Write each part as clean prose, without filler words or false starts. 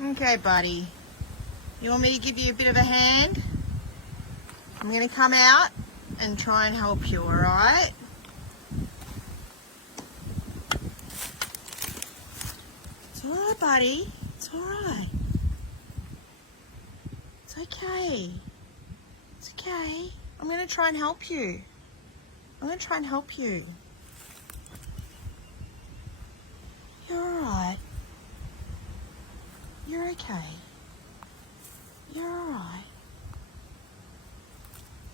Okay, buddy. You want me to give you a bit of a hand? I'm going to come out and try and help you, alright? It's alright, buddy. It's alright. It's okay. It's okay. I'm going to try and help you. I'm going to try and help you. You're alright. You're okay. You're alright.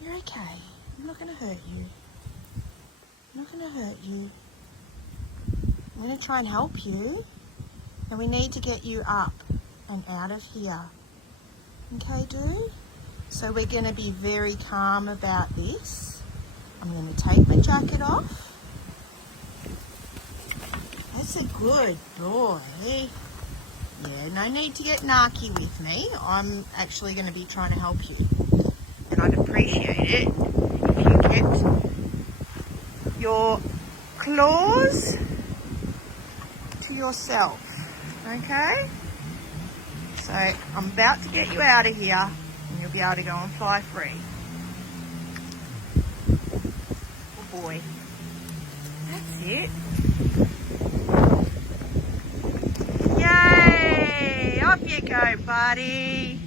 You're okay. I'm not going to hurt you. I'm not going to hurt you. I'm going to try and help you. And we need to get you up and out of here. Okay, dude? So we're going to be very calm about this. I'm going to take my jacket off. That's a good boy. Yeah, no need to get narky with me. I'm actually going to be trying to help you. And I'd appreciate it if you kept your claws to yourself. Okay? So I'm about to get you out of here and you'll be able to go and fly free. Good boy. That's it. Yay! Off you go, buddy.